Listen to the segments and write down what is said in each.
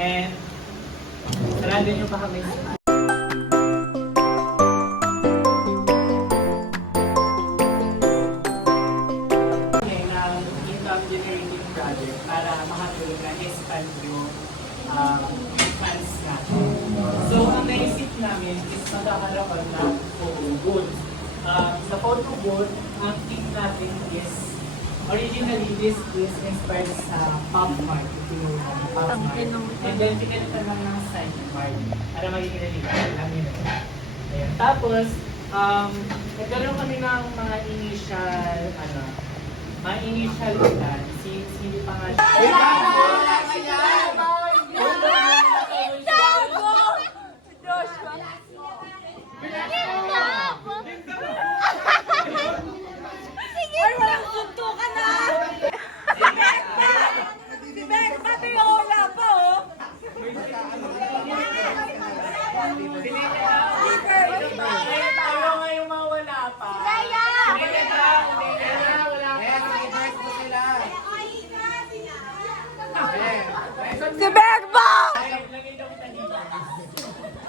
And sarado nyo pa kami. Income generating project para makatulong na expand yung funds natin. So, ang naisip namin is magkakaroon na photo booth. Sa photo booth, ang team natin is originally this is inspired sa Pop Mart. Pop Mart. And then, pinalitan lang ng sign card para magiging nalilito lang yun. Ayan. Tapos, nagkaroon kami ng mga initial plan since hindi pa nga Ay, walang sunto ka na! Si Beck, pati yung wala pa, oh! Ayaw nga yung mawala pa. Kaya! Si Beck ba?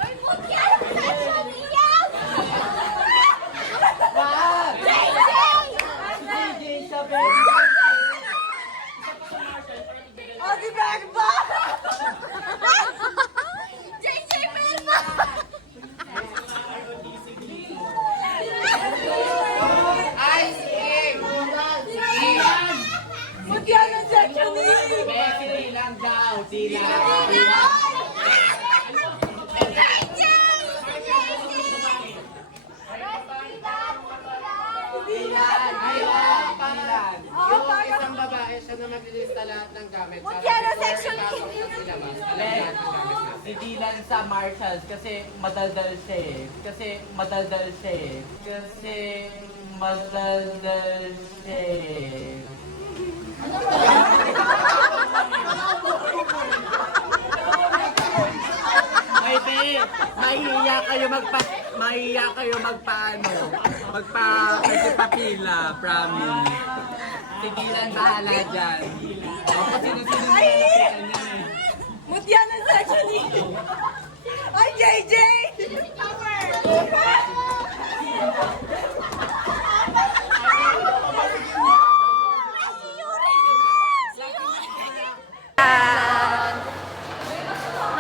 Ay, mutya! Saan iyak? Oh, si Beck ba? JJ Melba! Mutya ng section E! Dilang daw, dilang. Yung isang babae siya na maglilista lahat ng gamit. Mutya ng section E! Si Dylan sa Marshalls kasi madaldal siya eh. Kasi madaldal siya eh. Ay, be, mahiya kayo magpapila, promise. Si Dylan bahala dyan. Ako sino-sino nilapitan niya eh. Mutya ng section E! Ay, JJ!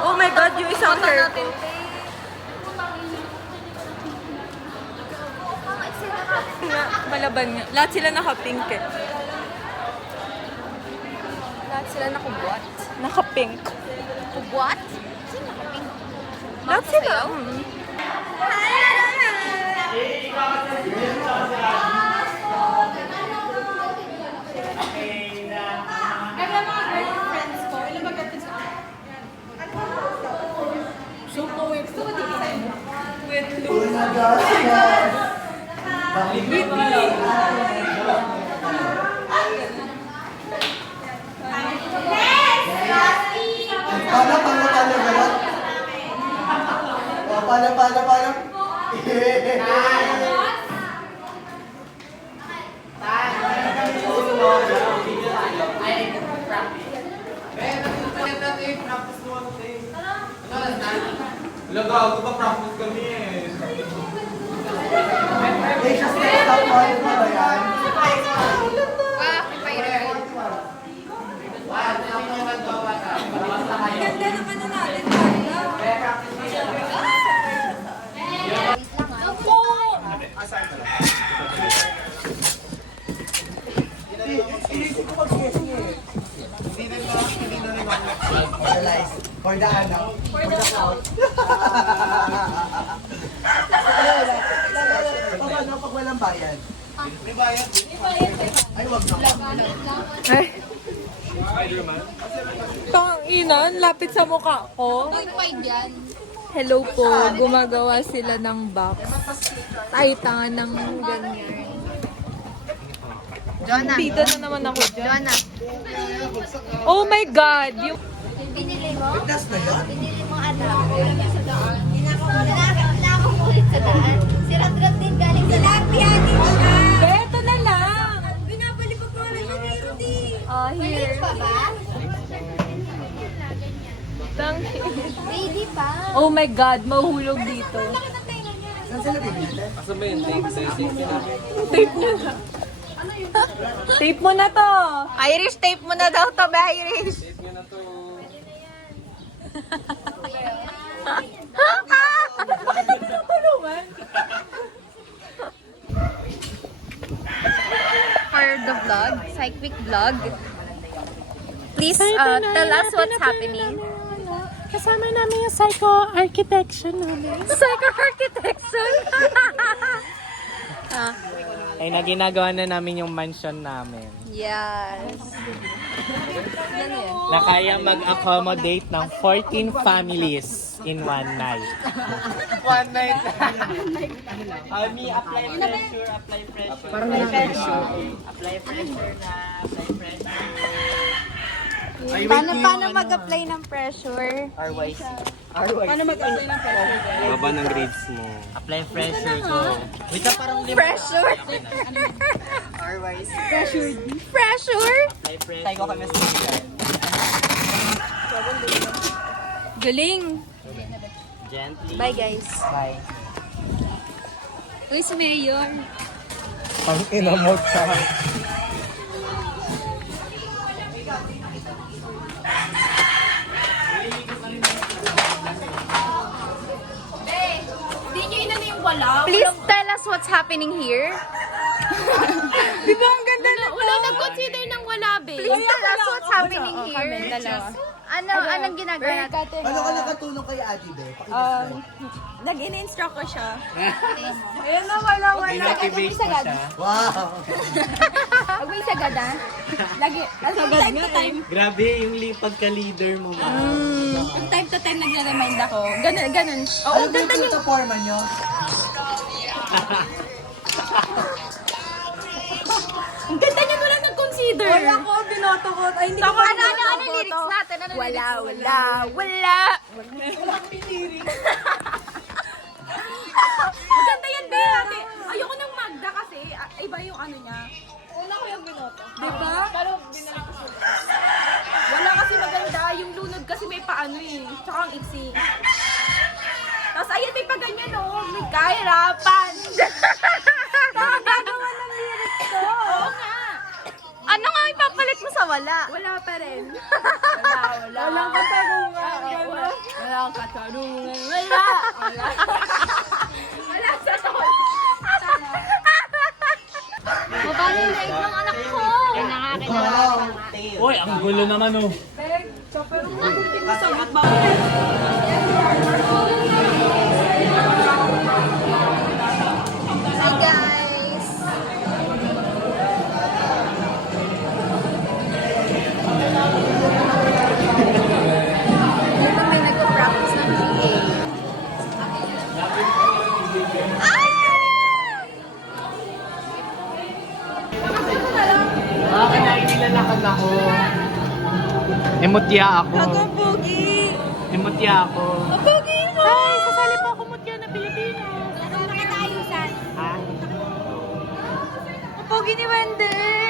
Oh my God, yung isang hair ko. Malaban nga. Lahat sila naka-pink eh. Lahat sila nakubwat. Naka-pink. Kubwat? Sino nakaping? Lahat sila. Paano? Gago pa practice kami eh. Eh, siya step up mo ba yan? Ganda naman na natin. Inisip ko mag-guessing eh. Hindi na rin ako. Realize. For the ano? For the cloud. Paano pag walang bayad? May bayad? Ay, wag na. Ay. Tang inan, lapit sa mukha ko. Hello po, gumagawa sila ng box. Ay, tanga ng ganyan. Jonah. Dito na naman ako dyan. Jonah. Oh my God! Yung... Binili mo? Witness na yan? Binili mo anak. Sa daan. Nakakulit sa daan. Si Radrat din galing sa daan. Beto na lang! Binabalik ko pa rin yung Rudy. Oh, here. Pa ba? Baby pa. Oh my God, mahulog dito. Laki ng tenga niya. Saan sila bibili? Asa ba yung tape sa safety namin? Tape na. Tape mo na to. Irish, tape mo na daw to, ba Irish? Tape nyo na to. Bakit ang tutulungan? For the vlog, Cyclic vlog, please tell us what's happening. Kasama namin yung psycho-architecture namin. Psycho-architecture. Ay, na ginagawa na namin yung mansion namin. Yes. Na kaya mag-accommodate ng 14 families in one night. One night. Me, apply pressure, apply pressure. Parang apply pressure na, apply pressure. Paano mag-apply ng pressure? RYC. Baba ng grades mo. Apply pressure ko. Wait, parang Pressure? RYC. Pressure? Apply pressure. Tayo ko kami sa Galing. Gently. Bye guys. Bye. Uy, si Mayor. Ang inamot ka. Please tell us what's happening here. Di ba ang ganda na Wala nag-consider ng wala, babe. Please tell us what's happening here. Anong ginagawa natin? Ano ka nakatulong kay Ate Be? Pakidescribe. Nag-in-instruct ko siya. Ayun na, wala. Motivate ko siya. Wow! Huwag may sagad, ha? Lagi. Time to time. Grabe yung pagka-leader mo, ma. Time to time nagre-remind ako. Ganun. Ano ba yung plataforma nyo? Ang ganda niya wala nag-consider. Wala ko, binoto ko. Ay, hindi ko Ano lyrics natin? Wala. Maganda yan, be. Ate. Ayoko ng Magda kasi. Iba yung ano niya. Una ko yung binoto. Diba? Pero binalik ko sila. Wala kasi maganda. Yung lunod kasi may paano eh. Tsaka ang iksi. Tapos ayun, may pa ganyan oh. May kahirapan. Gagawa ng lyrics ko. Oo nga. Ano nga ipapalit mo sa wala? Wala pa rin. Wala. Walang katarungan. Walang katarungan. Wala. Wala sa tol. Mabali yung leg ng anak ko. Wow! Uy, ang gulo naman, oh. Hi guys. Dito may nagpo-practice ng GA. Bakit nainilalakad ako? Emotya ako. Pogi. Emotya ako. Pogi mo. Ay, sasali pa ako mutya na Pilipino. Ano na kita ayusan? Ha? Pogi ni Wendell.